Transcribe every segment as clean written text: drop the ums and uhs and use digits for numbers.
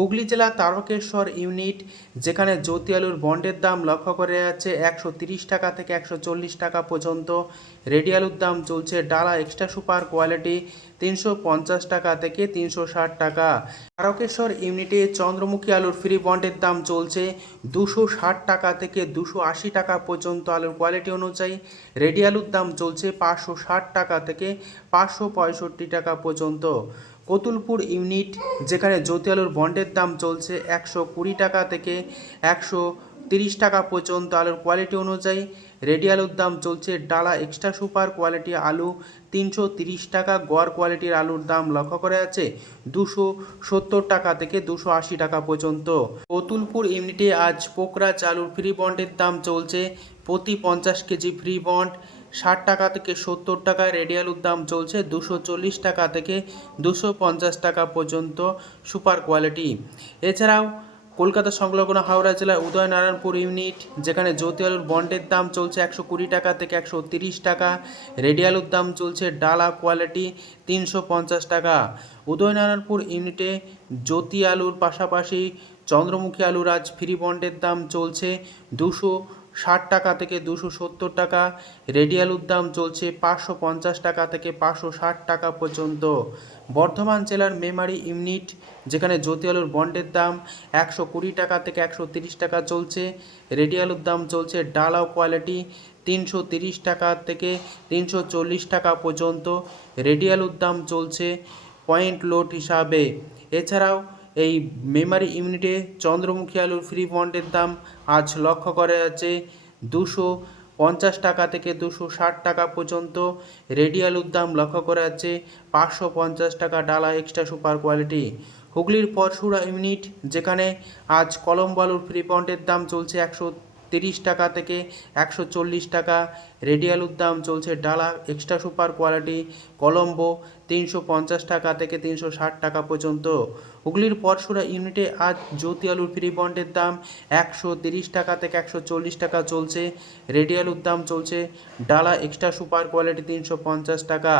হুগলি জেলা তারকেশ্বর ইউনিট, যেখানে জ্যোতি আলুর বন্ডের দাম লক্ষ্য করে যাচ্ছে 130 টাকা থেকে 140 টাকা পর্যন্ত। রেডি আলুর দাম চলছে ডালা এক্সট্রা সুপার কোয়ালিটি 350 টাকা থেকে 360 টাকা। তারকেশ্বর ইউনিটে চন্দ্রমুখী আলুর ফ্রি বন্ডের দাম চলছে 260 টাকা থেকে 280 টাকা পর্যন্ত আলুর কোয়ালিটি অনুযায়ী। রেডি আলুর দাম চলছে 560 টাকা থেকে 565 টাকা পর্যন্ত। কতুলপুর ইউনিট, যেখানে জ্যোতি আলুর বন্ডের দাম চলছে 120 টাকা থেকে 130 টাকা পর্যন্ত আলুর কোয়ালিটি অনুযায়ী। রেডি আলুর দাম চলছে ডালা এক্সট্রা সুপার কোয়ালিটি আলু 330 টাকা, গড় কোয়ালিটির আলুর দাম লক্ষ্য করে আছে 270 টাকা থেকে 280 টাকা পর্যন্ত। কতুলপুর ইউনিটে আজ পোকরাজ আলুর ফ্রি বন্ডের দাম চলছে প্রতি 50 কেজি ফ্রি বন্ড 60 টাকা থেকে 70 টাকা। রেডি আলুর দাম চলছে 240 টাকা থেকে 250 টাকা পর্যন্ত সুপার কোয়ালিটি। এছাড়াও কলকাতা সংলগ্ন হাওড়া জেলার উদয়নারায়ণপুর ইউনিট, যেখানে জ্যোতি আলুর বন্ডের দাম চলছে 120 টাকা থেকে 130 টাকা। রেডি আলুর দাম চলছে ডালা কোয়ালিটি 350 টাকা। উদয়নারায়ণপুর ইউনিটে জ্যোতি আলুর পাশাপাশি চন্দ্রমুখী আলুর আজ ফ্রি বন্ডের দাম চলছে 260 টাকা থেকে 270 টাকা। রেডি আলুর দাম চলছে 550 টাকা থেকে 560 টাকা পর্যন্ত। বর্ধমান জেলার মেমারি ইউনিট, যেখানে জ্যোতি আলুর বন্ডের দাম 120 টাকা থেকে 130 টাকা চলছে। রেডি আলুর দাম চলছে ডালা কোয়ালিটি 330 টাকা থেকে 340 টাকা পর্যন্ত। রেডি আলুর দাম চলছে পয়েন্ট লোড হিসাবে। এছাড়াও এই মেমারি ইউনিটে চন্দ্রমুখী আলুর ফ্রি বন্ডের দাম আজ লক্ষ্য করা যাচ্ছে 250 টাকা থেকে 260 টাকা পর্যন্ত। রেডি আলুর দাম লক্ষ্য করা যাচ্ছে 550 টাকা ডালা এক্সট্রা সুপার কোয়ালিটি। হুগলির পরশুরা ইউনিট, যেখানে আজ কলম্বো আলুর ফ্রি বন্ডের দাম চলছে 130 টাকা থেকে 140 টাকা। রেডি আলুর দাম চলছে ডালা এক্সট্রা সুপার কোয়ালিটি কলম্বো 350 টাকা থেকে 360 টাকা পর্যন্ত। হুগলির পরশুরা ইউনিটে আজ জ্যোতি আলুর ফ্রি বন্ডের দাম 130 টাকা থেকে 140 টাকা চলছে। রেডি আলুর দাম চলছে ডালা এক্সট্রা সুপার কোয়ালিটি 350 টাকা।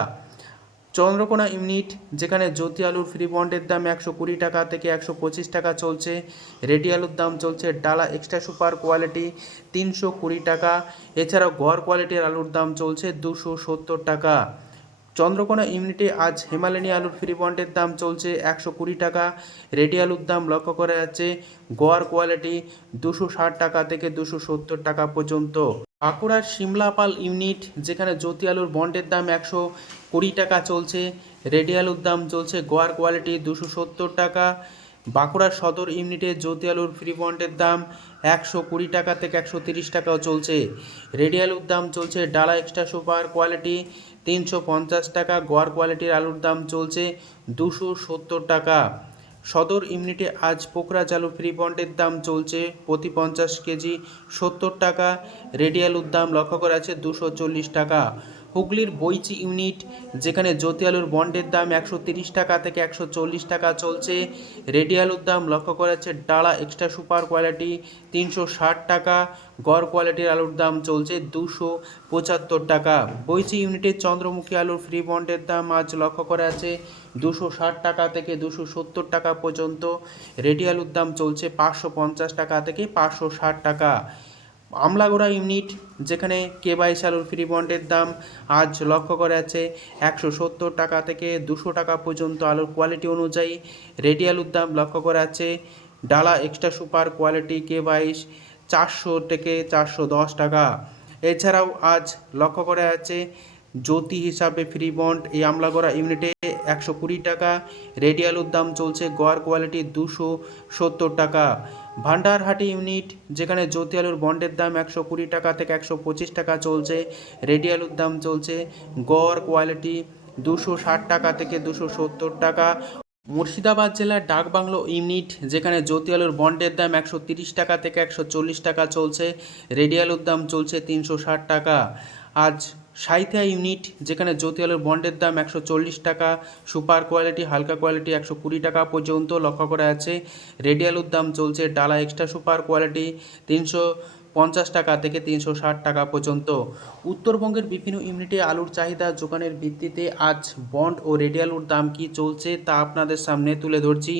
চন্দ্রকোনা ইউনিট, যেখানে জ্যোতি আলুর ফ্রি বন্ডের দাম 120 টাকা থেকে 125 টাকা চলছে। রেডি আলুর দাম চলছে ডালা এক্সট্রা সুপার কোয়ালিটি 320 টাকা। এছাড়াও গড় কোয়ালিটির আলুর দাম চলছে 270 টাকা। চন্দ্রকোনা ইউনিটে আজ হিমালয়ানি আলুর ফ্রি বন্ডের দাম চলছে 120 টাকা। রেডি আলুর দাম লক্ষ্য করা যাচ্ছে গড় কোয়ালিটি 260 টাকা থেকে 270 টাকা পর্যন্ত। বাঁকুড়ার সিমলাপাল ইউনিট, যেখানে জ্যোতি আলুর বন্ডের দাম 120 টাকা চলছে। রেডি আলুর দাম চলছে গড় কোয়ালিটি 270 টাকা। বাঁকুড়ার সদর ইউনিটে জ্যোতি আলুর ফ্রি বন্ডের দাম 120 টাকা থেকে 130 টাকাও চলছে। রেডি আলুর দাম চলছে ডালা এক্সট্রা সুপার কোয়ালিটি 350 টাকা। গড় কোয়ালিটির আলুর দাম চলছে 270 টাকা। সদর ইউনিটে আজ পোকরাজ আলু ফ্রি বন্ডের দাম চলছে প্রতি 50 কেজি 70 টাকা। রেডি আলুর দাম লক্ষ্য করা আছে 240 টাকা। হুগলির বইচি ইউনিট, যেখানে জ্যোতি আলুর বন্ডের দাম 130 টাকা থেকে 140 টাকা চলছে। রেডি আলুর দাম লক্ষ্য করা যাচ্ছে ডালা এক্সট্রা সুপার কোয়ালিটি 360 টাকা। গড় কোয়ালিটির আলুর দাম চলছে 275 টাকা। বইচি ইউনিটের চন্দ্রমুখী আলুর ফ্রি বন্ডের দাম আজ লক্ষ্য করা আছে 260 টাকা থেকে 270 টাকা পর্যন্ত। রেডি আলুর দাম চলছে 550 টাকা থেকে 560 টাকা। আমলাগোড়া ইউনিট, যেখানে কেবাইশ আলুর ফ্রি বন্ডের দাম আজ লক্ষ্য করা আছে 170 টাকা থেকে 200 টাকা পর্যন্ত আলুর কোয়ালিটি অনুযায়ী। রেডি আলুর দাম লক্ষ্য করা আছে ডালা এক্সট্রা সুপার কোয়ালিটি কেবাইশ 400 থেকে 410 টাকা। এছাড়াও আজ লক্ষ্য করা আছে জ্যোতি হিসাবে ফ্রি বন্ড এই আমলাগড়া ইউনিটে 120 টাকা। রেডি আলুর দাম চলছে গড় কোয়ালিটি 270 টাকা। ভান্ডারহাটি ইউনিট, যেখানে জ্যোতি আলুর বন্ডের দাম 120 টাকা থেকে 125 টাকা চলছে। রেডি আলুর দাম চলছে গড় কোয়ালিটি 260 টাকা থেকে 270 টাকা। মুর্শিদাবাদ জেলার ডাকবাংলো ইউনিট, যেখানে জ্যোতি আলুর বন্ডের দাম 130 টাকা থেকে 140 টাকা চলছে। রেডি আলুর দাম চলছে 360 টাকা। আজ সাঁইথিয়া ইউনিট, যেখানে জ্যোতি আলুর বন্ডের দাম 140 টাকা, সুপার কোয়ালিটি হালকা কোয়ালিটি 120 টাকা পর্যন্ত লক্ষ্য করা আছে। রেডি আলুর দাম চলছে ডালা এক্সট্রা সুপার কোয়ালিটি টাকা থেকে 360 টাকা পর্যন্ত। উত্তরবঙ্গের বিভিন্ন ইউনিটে আলুর চাহিদা যোগানের ভিত্তিতে আজ বন্ড ও রেডি আলুর দাম কি চলছে তা আপনাদের সামনে তুলে ধরছি।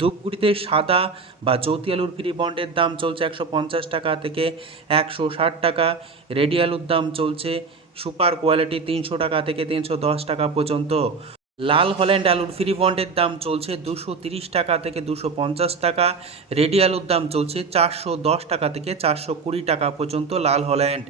ধূপগুড়িতে সাদা বা জ্যোতি আলুর ফ্রি বন্ডের দাম চলছে 150 টাকা থেকে 160 টাকা। রেডি আলুর দাম চলছে সুপার কোয়ালিটি 300 টাকা থেকে 310 টাকা পর্যন্ত। লাল হল্যান্ড আলুর ফ্রি বন্ডের দাম চলছে 230 টাকা থেকে 250 টাকা। রেডি আলুর দাম চলছে 410 টাকা থেকে 420 টাকা পর্যন্ত লাল হল্যান্ড।